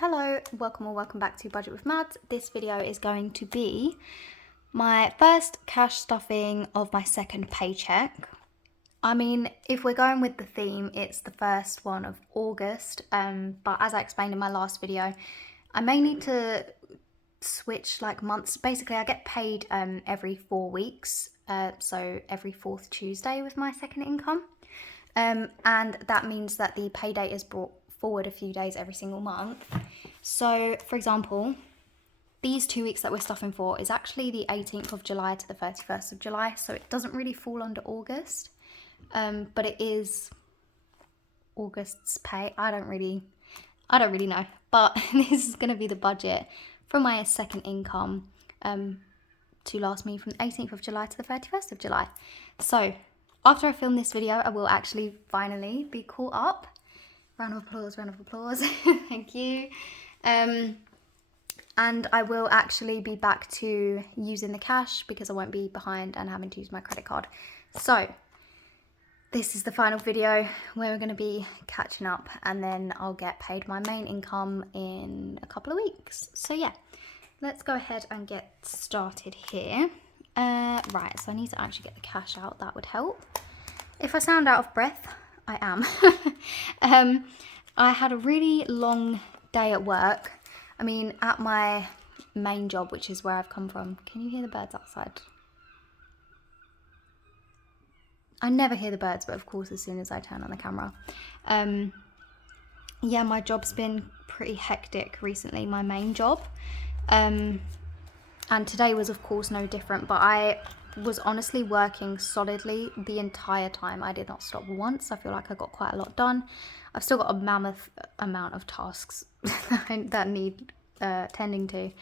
Hello, welcome or welcome back to Budget with Mads. This video is going to be my first cash stuffing of my second paycheck. I mean, if we're going with the theme, it's the first one of August, but as I explained in my last video, I may need to switch like months. Basically, I get paid every 4 weeks, so every 4th Tuesday with my second income, and that means that the pay date is brought forward a few days every single month. So for example, these 2 weeks that we're stuffing for is actually the 18th of July to the 31st of July, so it doesn't really fall under August, but it is August's pay. I don't really know, but this is going to be the budget from my second income to last me from the 18th of July to the 31st of July. So after I film this video, I will actually finally be caught up. Round of applause. Thank you. And I will actually be back to using the cash because I won't be behind and having to use my credit card. So this is the final video where we're going to be catching up, and then I'll get paid my main income in a couple of weeks. So yeah, let's go ahead and get started here. Right, so I need to actually get the cash out. That would help. If I sound out of breath, I am. I had a really long day at work. I mean, at my main job, which is where I've come from. Can you hear the birds outside? I never hear the birds, but of course, as soon as I turn on the camera. Yeah, my job's been pretty hectic recently, my main job. And today was, of course, no different, but I was honestly working solidly the entire time. I did not stop once. I feel like I got quite a lot done. I've still got a mammoth amount of tasks that need tending to,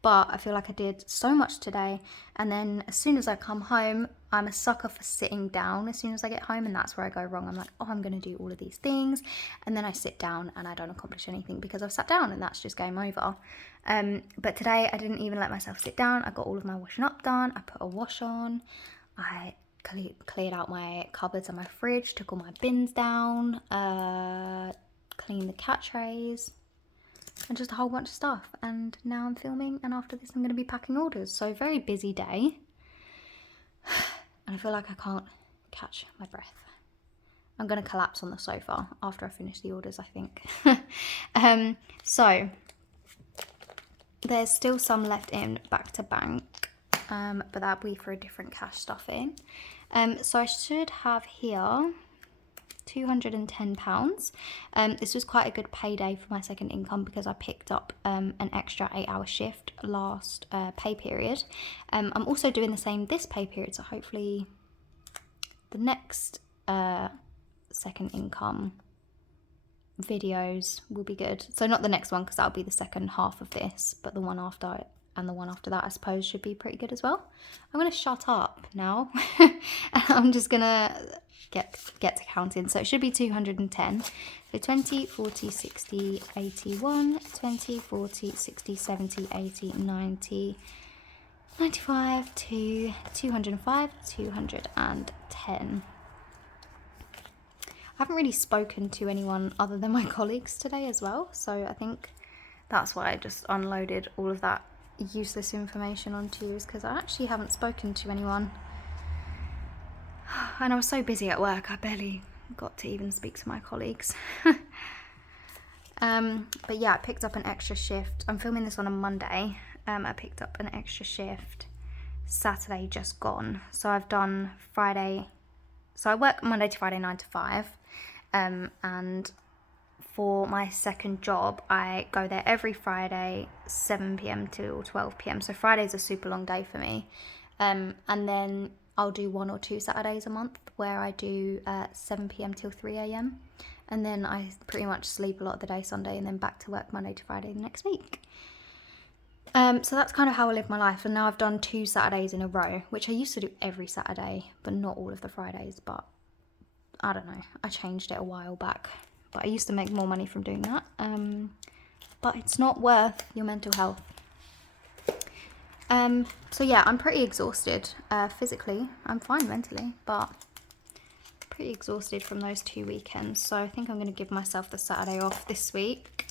but I feel like I did so much today. And then as soon as I come home, I'm a sucker for sitting down as soon as I get home, and that's where I go wrong. I'm like, oh, I'm going to do all of these things, and then I sit down and I don't accomplish anything because I've sat down, and that's just game over. But today I didn't even let myself sit down. I got all of my washing up done. I put a wash on. I cleared out my cupboards and my fridge, took all my bins down, cleaned the cat trays, and just a whole bunch of stuff. And now I'm filming, and after this I'm going to be packing orders. So very busy day. And I feel like I can't catch my breath. I'm going to collapse on the sofa after I finish the orders, I think. So there's still some left in back to bank, but that'll be for a different cash stuffing. So I should have here £210. This was quite a good payday for my second income because I picked up an extra 8-hour shift last pay period. I'm also doing the same this pay period, so hopefully the next second income videos will be good. So not the next one, because that'll be the second half of this, but the one after it and the one after that I suppose should be pretty good as well. I'm going to shut up now. I'm just going to get to counting. So it should be 210. So 20, 40, 60, 81, 20, 40, 60, 70, 80, 90, 95 to 205, 210. I haven't really spoken to anyone other than my colleagues today as well, so I think that's why I just unloaded all of that useless information onto you, is because I actually haven't spoken to anyone. And I was so busy at work, I barely got to even speak to my colleagues. But yeah, I picked up an extra shift. I'm filming this on a Monday. I picked up an extra shift Saturday just gone. So I've done Friday. So I work Monday to Friday 9 to 5. And for my second job, I go there every Friday 7 p.m. till 12 p.m. So Friday's a super long day for me. And then I'll do 1 or 2 Saturdays a month where I do 7 p.m. till 3 a.m. And then I pretty much sleep a lot of the day Sunday, and then back to work Monday to Friday the next week. So that's kind of how I live my life. And now I've done 2 Saturdays in a row, which I used to do every Saturday, but not all of the Fridays. But I don't know, I changed it a while back. But I used to make more money from doing that. But it's not worth your mental health. So yeah, I'm pretty exhausted physically. I'm fine mentally, but pretty exhausted from those 2 weekends. So I think I'm going to give myself the Saturday off this week.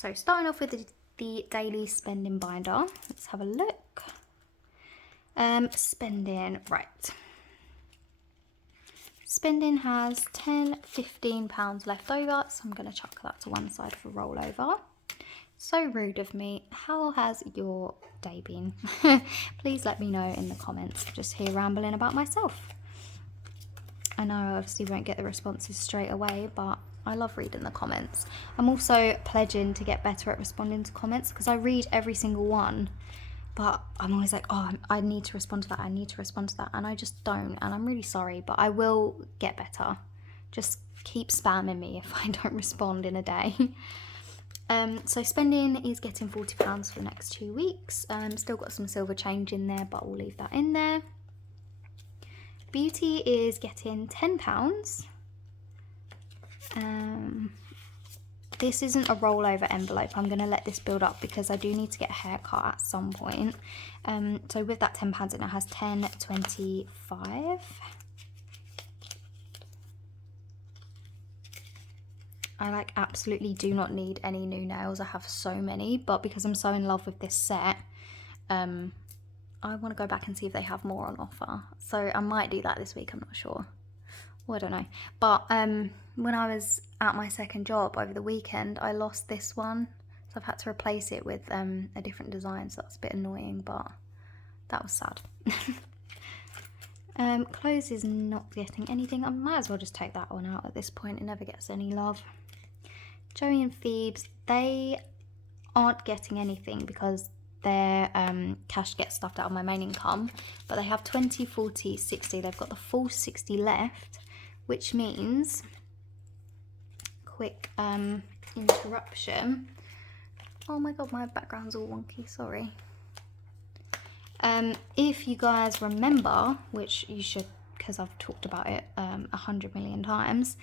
So starting off with the daily spending binder. Let's have a look. Spending, right. Spending has £10–15 left over, so I'm going to chuck that to one side for rollover. So rude of me. How has your day been? Please let me know in the comments. I'm just here rambling about myself. I know I obviously won't get the responses straight away, but I love reading the comments. I'm also pledging to get better at responding to comments because I read every single one, but I'm always like, oh, I need to respond to that, I need to respond to that, and I just don't, and I'm really sorry, but I will get better. Just keep spamming me if I don't respond in a day. So spending is getting £40 for the next 2 weeks. Still got some silver change in there, but we'll leave that in there. Beauty is getting £10. This isn't a rollover envelope. I'm going to let this build up because I do need to get a haircut at some point. So with that £10, it now has £10.25. I like absolutely do not need any new nails. I have so many, but because I'm so in love with this set, I want to go back and see if they have more on offer. So I might do that this week, I'm not sure. Well, I don't know. But when I was at my second job over the weekend, I lost this one. So I've had to replace it with a different design, so that's a bit annoying, but that was sad. Clothes is not getting anything. I might as well just take that one out at this point. It never gets any love. Joey and Phoebes, they aren't getting anything because their cash gets stuffed out of my main income, but they have 20, 40, 60. They've got the full 60 left, which means, quick interruption. Oh my god, my background's all wonky, sorry. If you guys remember, which you should because I've talked about it 100 million times,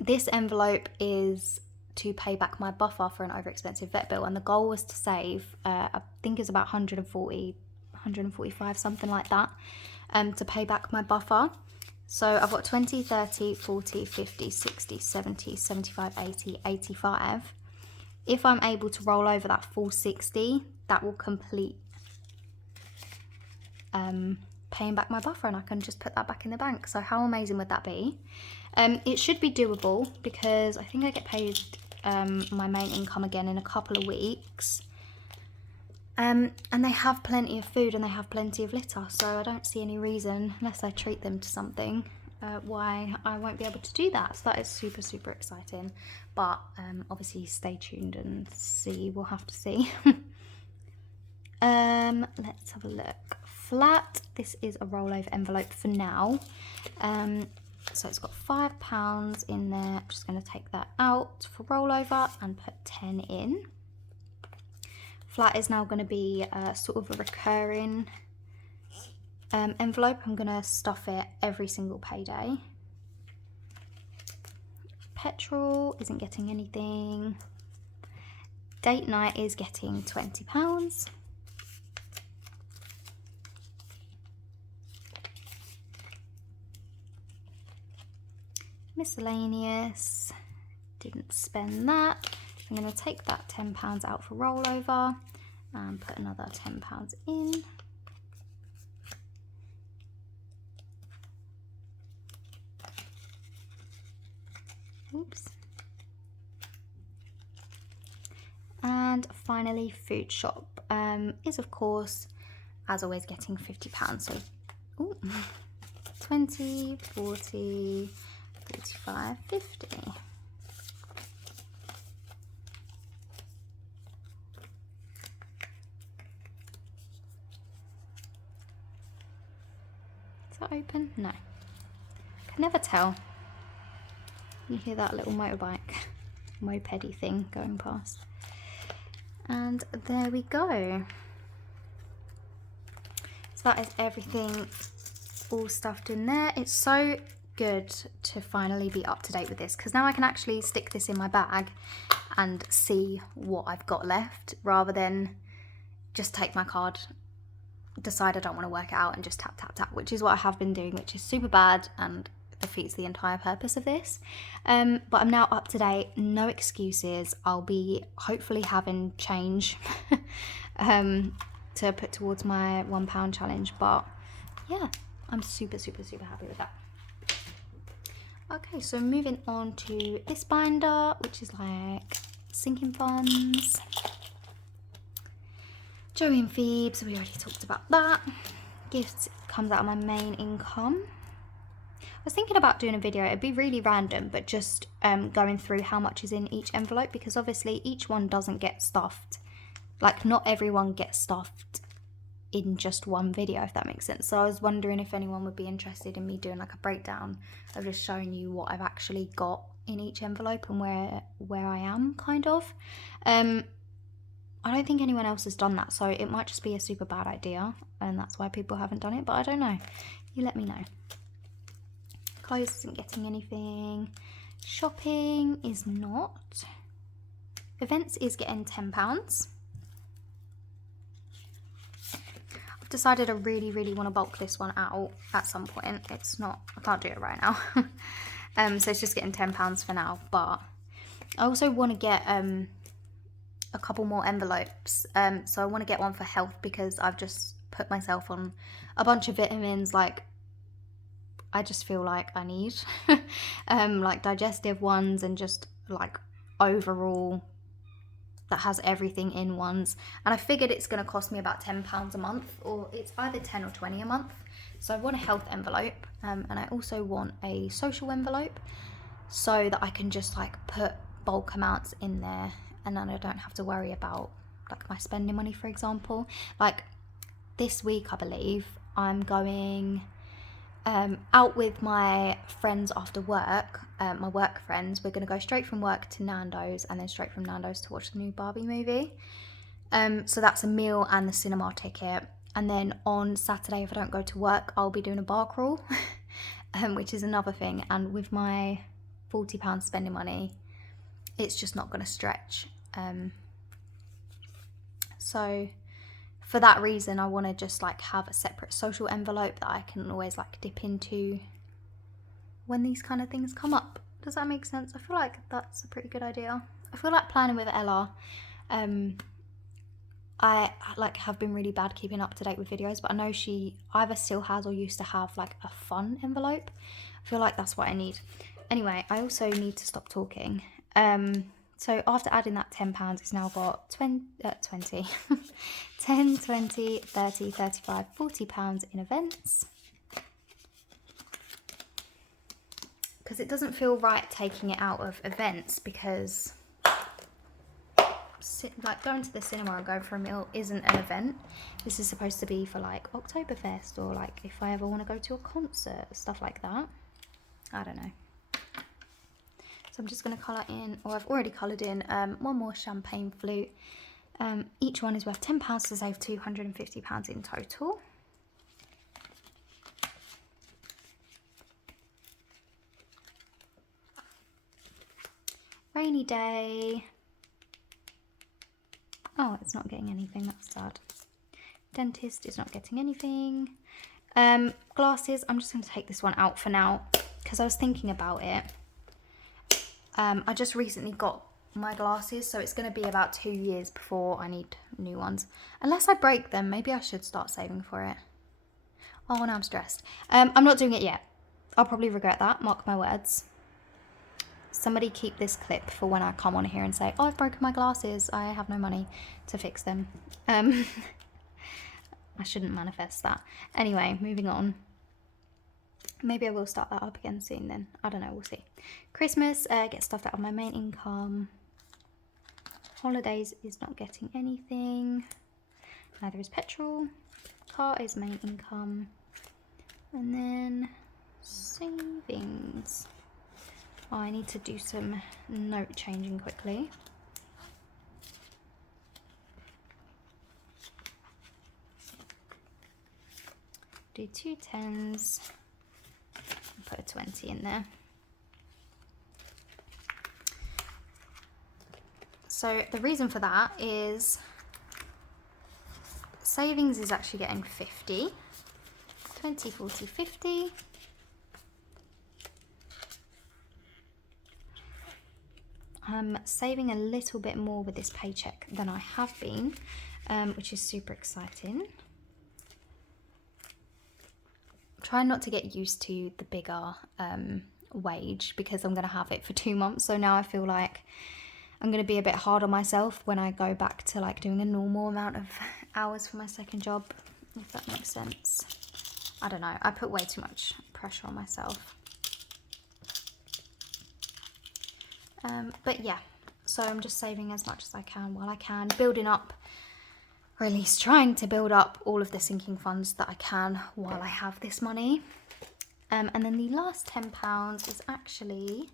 this envelope is to pay back my buffer for an overexpensive vet bill, and the goal was to save, I think it's about 140, 145, something like that, to pay back my buffer. So I've got 20, 30, 40, 50, 60, 70, 75, 80, 85. If I'm able to roll over that full 60, that will complete paying back my buffer, and I can just put that back in the bank. So how amazing would that be? It should be doable because I think I get paid my main income again in a couple of weeks, and they have plenty of food and they have plenty of litter, so I don't see any reason, unless I treat them to something, why I won't be able to do that. So that is super, super exciting, but obviously stay tuned and see, we'll have to see. Let's have a look. Flat, this is a rollover envelope for now. So it's got £5 in there. I'm just going to take that out for rollover and put 10 in. Flat is now going to be sort of a recurring envelope. I'm going to stuff it every single payday. Petrol isn't getting anything. Date night is getting £20. Miscellaneous, didn't spend that. I'm going to take that £10 out for rollover and put another £10 in. Oops. And finally, food shop is of course, as always, getting £50. So ooh, 20, 40, 45, 50. Is that open? No. Can never tell. You hear that little motorbike, mopedy thing going past. And there we go. So that is everything all stuffed in there. It's so good to finally be up to date with this, because now I can actually stick this in my bag and see what I've got left, rather than just take my card, decide I don't want to work it out and just tap tap tap, which is what I have been doing, which is super bad, and defeats the entire purpose of this. But I'm now up to date, no excuses. I'll be hopefully having change to put towards my £1 challenge, but yeah, I'm super happy with that. Okay, so moving on to this binder, which is like sinking funds. Joey and Phoebe, so we already talked about that. Gifts comes out of my main income. I was thinking about doing a video, it'd be really random, but just going through how much is in each envelope, because obviously each one doesn't get stuffed. Like, not everyone gets stuffed in just one video, if that makes sense. So I was wondering if anyone would be interested in me doing like a breakdown of just showing you what I've actually got in each envelope and where I am, kind of. I don't think anyone else has done that, so it might just be a super bad idea, and that's why people haven't done it, but I don't know. You let me know. Clothes isn't getting anything. Shopping is not. Events is getting £10. I've decided I really want to bulk this one out at some point. It's not, I can't do it right now. So it's just getting £10 for now, but I also want to get a couple more envelopes. So I want to get one for health, because I've just put myself on a bunch of vitamins, like I just feel like I need like digestive ones, and just like overall that has everything in ones. And I figured it's going to cost me about £10 a month, or it's either 10 or 20 a month. So I want a health envelope, and I also want a social envelope, so that I can just like put bulk amounts in there, and then I don't have to worry about like my spending money, for example. Like this week, I believe, I'm going out with my friends after work, my work friends. We're going to go straight from work to Nando's, and then straight from Nando's to watch the new Barbie movie. So that's a meal and the cinema ticket. And then on Saturday, if I don't go to work, I'll be doing a bar crawl, which is another thing. And with my £40 spending money, it's just not going to stretch. So for that reason, I want to just like have a separate social envelope that I can always like dip into when these kind of things come up. Does that make sense? I feel like that's a pretty good idea. I feel like planning with Ella, I like have been really bad keeping up to date with videos, but I know she either still has or used to have like a fun envelope. I feel like that's what I need. Anyway, I also need to stop talking. So after adding that £10, it's now got 10, 20, 30, 35, £40 in events. Because it doesn't feel right taking it out of events, because like going to the cinema and going for a meal isn't an event. This is supposed to be for like Oktoberfest, or like if I ever want to go to a concert, stuff like that. I don't know. So I'm just going to colour in, or I've already coloured in, one more champagne flute. Each one is worth £10 to save £250 in total. Rainy day. Oh, it's not getting anything, that's sad. Dentist is not getting anything. Glasses, I'm just going to take this one out for now, because I was thinking about it. I just recently got my glasses, so it's going to be about 2 years before I need new ones. Unless I break them, maybe I should start saving for it. Oh, now I'm stressed. I'm not doing it yet. I'll probably regret that, mark my words. Somebody keep this clip for when I come on here and say, oh, I've broken my glasses, I have no money to fix them. I shouldn't manifest that. Anyway, moving on. Maybe I will start that up again soon then. I don't know, we'll see. Christmas, get stuff out of my main income. Holidays is not getting anything. Neither is petrol. Car is main income. And then savings. Oh, I need to do some note changing quickly. Do 2 10s. Put a 20 in there. So the reason for that is savings is actually getting 50. 20, 40, 50. I'm saving a little bit more with this paycheck than I have been, which is super exciting. Trying not to get used to the bigger wage because I'm going to have it for 2 months. So now I feel like I'm going to be a bit hard on myself when I go back to like doing a normal amount of hours for my second job, if that makes sense. I don't know. I put way too much pressure on myself. But yeah, so I'm just saving as much as I can while I can, building up, or at least trying to build up all of the sinking funds that I can while I have this money. And then the last £10 is actually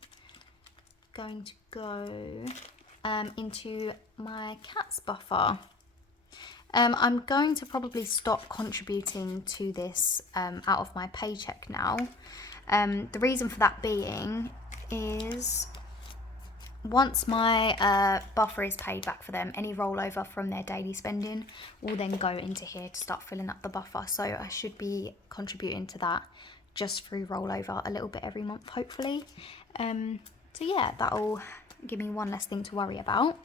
going to go into my cat's buffer. I'm going to probably stop contributing to this out of my paycheck now. The reason for that being is once my buffer is paid back for them, any rollover from their daily spending will then go into here to start filling up the buffer. So I should be contributing to that just through rollover a little bit every month, hopefully. So yeah, that'll give me one less thing to worry about.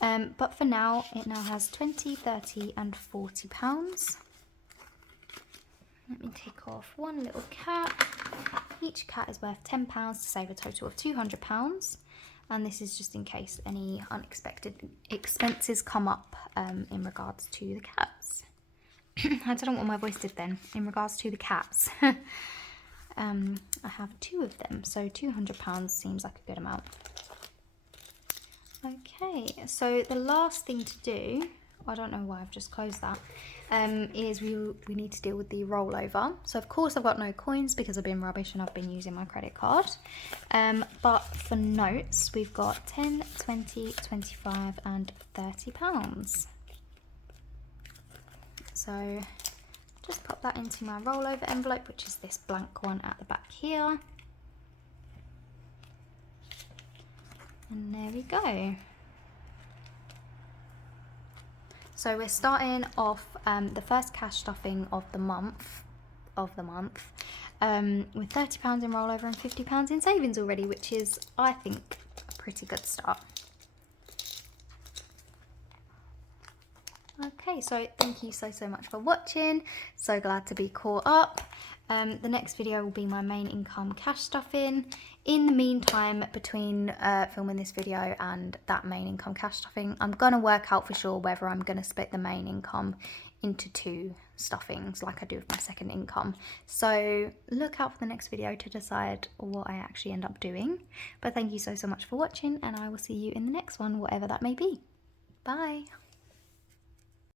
But for now, it now has 20, 30 and £40. Let me take off one little cat. Each cat is worth £10 to save a total of £200. And this is just in case any unexpected expenses come up in regards to the cats. I don't know what my voice did then. In regards to the cats. I have 2 of them, so £200 seems like a good amount. Okay, so the last thing to do, I don't know why I've just closed that, is we need to deal with the rollover. So of course I've got no coins because I've been rubbish and I've been using my credit card. But for notes, we've got 10, 20, 25 and £30. So just pop that into my rollover envelope, which is this blank one at the back here. And there we go. So we're starting off the first cash stuffing of the month, with £30 in rollover and £50 in savings already, which is, I think, a pretty good start. Okay, so thank you so much for watching. So glad to be caught up. The next video will be my main income cash stuffing. In the meantime, between filming this video and that main income cash stuffing, I'm going to work out for sure whether I'm going to split the main income into 2 stuffings like I do with my second income. So look out for the next video to decide what I actually end up doing. But thank you so much for watching, and I will see you in the next one, whatever that may be. Bye.